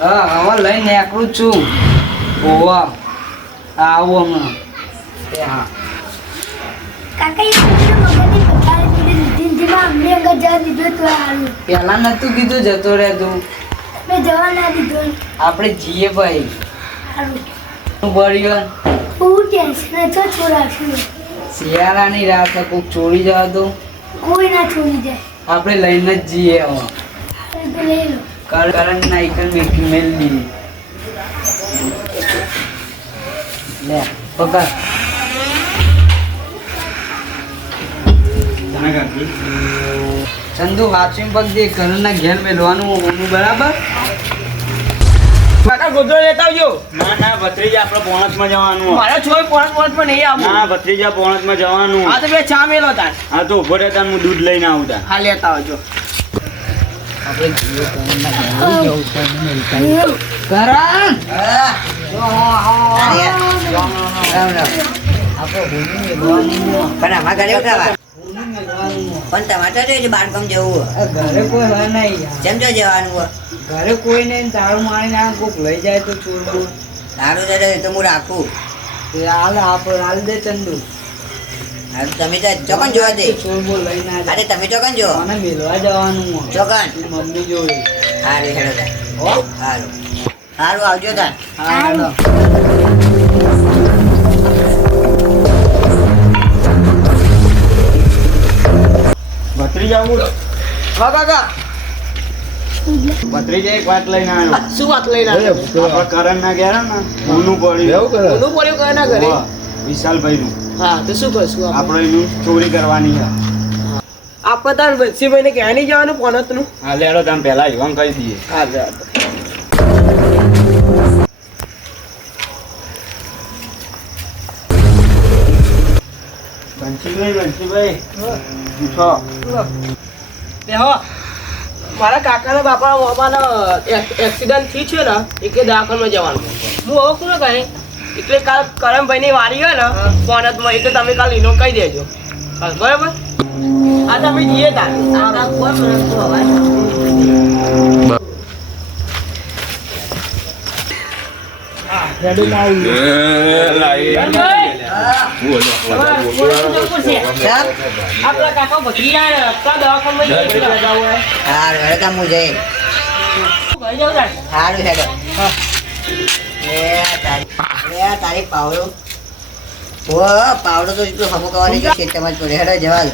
હા હવે લઈને એકલું જ છું. ઓવા આવું હમણાં. હા પેલા નતું કીધું જતો રે તું. આપણે જઈએ ભાઈ. શિયાળાની રાત કોક ચોરી જવા તો કોઈ ના છોડી જાય. આપણે લઈને જ જઈએ હવે. તો લઈ લો. કરંટ ના આઈકન મેલ દીધી. લે પકડ. ચંદુ વાંચી પગ દે ઘરના ઘેર મેલવાનું બરાબર. કાકા ગોદરો લેતા આવજો. ના ભત્રીજા આપણે પોણસમાં જવાનું. મારા છોય પોણસ પણ નહીં આવું. ના ભત્રીજા પોણસમાં જવાનું. આ તો બે ચા મેલો તાર. હા તો ઉભો રહેતા હું દૂધ લઈને આવું તાર. હા લેતા આવજો. આપણે જીઓ કરંટના ઘેર જવું છે મેલતા. કરણ પણ આમાં ઘરે ઉઠાવા પણ ટમાટર તો બાળકામ જવું ઘરે કોઈ હોય નહીં. સમજો જવાનું ઘરે કોઈ નહીં. તારું મારીને આ કોક લઈ જાય તો છોડવું. સારું છે તો હું રાખું. હાલ દે ચંદુ. તમે તો ચોકન જોવા દે. છોડવો લઈને અરે તમે ચોકન જો મને મેલવા જવાનું. ચોકન મમ્મી જોડે. સારું હેડો સારું સારું આવજો તાર. હા ભત્રીજા હું હા કાકા ભત્રીજા એક વાત લઈને આવ્યો. શું વાત લઈને આવ્યો? આપણે કરણ ના ઘેર ને ઊનું પડ્યું. ઊનું પડ્યું કયા ના ઘરે? વિશાલભાઈ નું. હા તો શું કરશું આપણે? આપણે એનું ચોરી કરવાની છે. આપણે તાર વંશીભાઈ ને ક્યાં નહીં જવાનું પોનત નું? હા લેડો તમે પહેલા એવા કહી દઈએ. હા બંસીભાઈ પૂછો. બેહો. મારા કાકાના બાપા બાપાનો એક્સિડન્ટ થઈ છે ને એટલે દવાખાનામાં જવાનું. હું હવે કોને કહે એટલે કાલ કરમભાઈ ની વારી હોય ને પોનતમાં એટલે તમે કાલ એનો કહી દેજો. બરાબર આ તમે જઈએ તાર. આપણા કાકા ભત્રીજા દવાખાનામાં સારું હેડો તાર હું જઈ સારું હેડો. તારી પાવડો પાવડો તો એટલું હમો કરવાની છે ખેતરમાં જ પડે. હેડો જવા દો.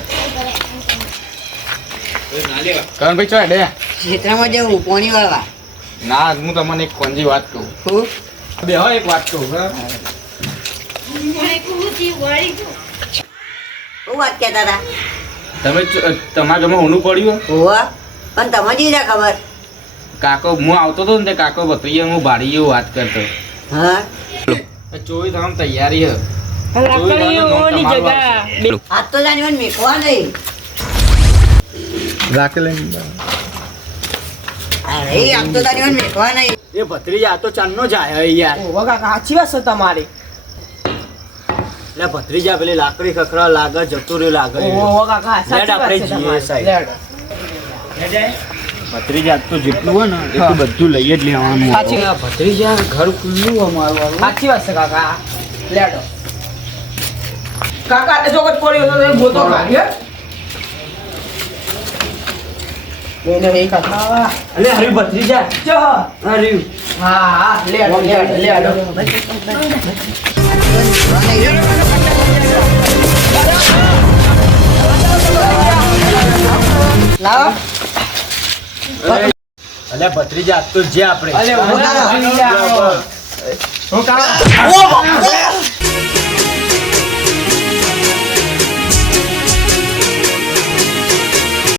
કરણભાઈ ચો હેડે. ખેતરમાં જવું પોણી વાળવા. ના હું તમને એક કોંજી વાત કહું. હું બેહો એક વાત કહું. હું વાત કહેતા હતા. તમે તમારા ઘરમાં ઊનું પડ્યું. હોવા પણ તમે જ ના ખબર. કાકો હું આવતો હતો ને તે કાકો ભત્રીજા હું ભાડી જેવું વાત કરતો. હા ચોવી તમે તૈયારી હ. આજ તો જાણી મને મેકવા નહીં. અરે આજ તો જાણી મને મેકવા નહીં. એ ભત્રીજા આ તો ચાંદનો જાય યાર. ઓ કાકા સાચી વાત છે તમારી. એટલે ભત્રીજા પેલી લાકડી ખખરા લાગે જતું રહ્યું લાગે. ઓ કાકા સાચી વાત છે તમારી. ભત્રીજા તો જેટલું હોય ને એટલું બધું લઈ જ લેવાનું. સાચી વાત. ભત્રીજા ઘર ખુલ્લું અમારું. સાચી વાત છે કાકા. લેડો કાકા તે જોગત પડ્યો તો એ ગોતો કાઢ્યો. એને એ કાકા અલે હરી ભત્રીજા ચો હરી. હા લેડો લેડો. લાવો અલે ભત્રીજા આજ તો જે આપણે અરે ભત્રીજા. હું કાકા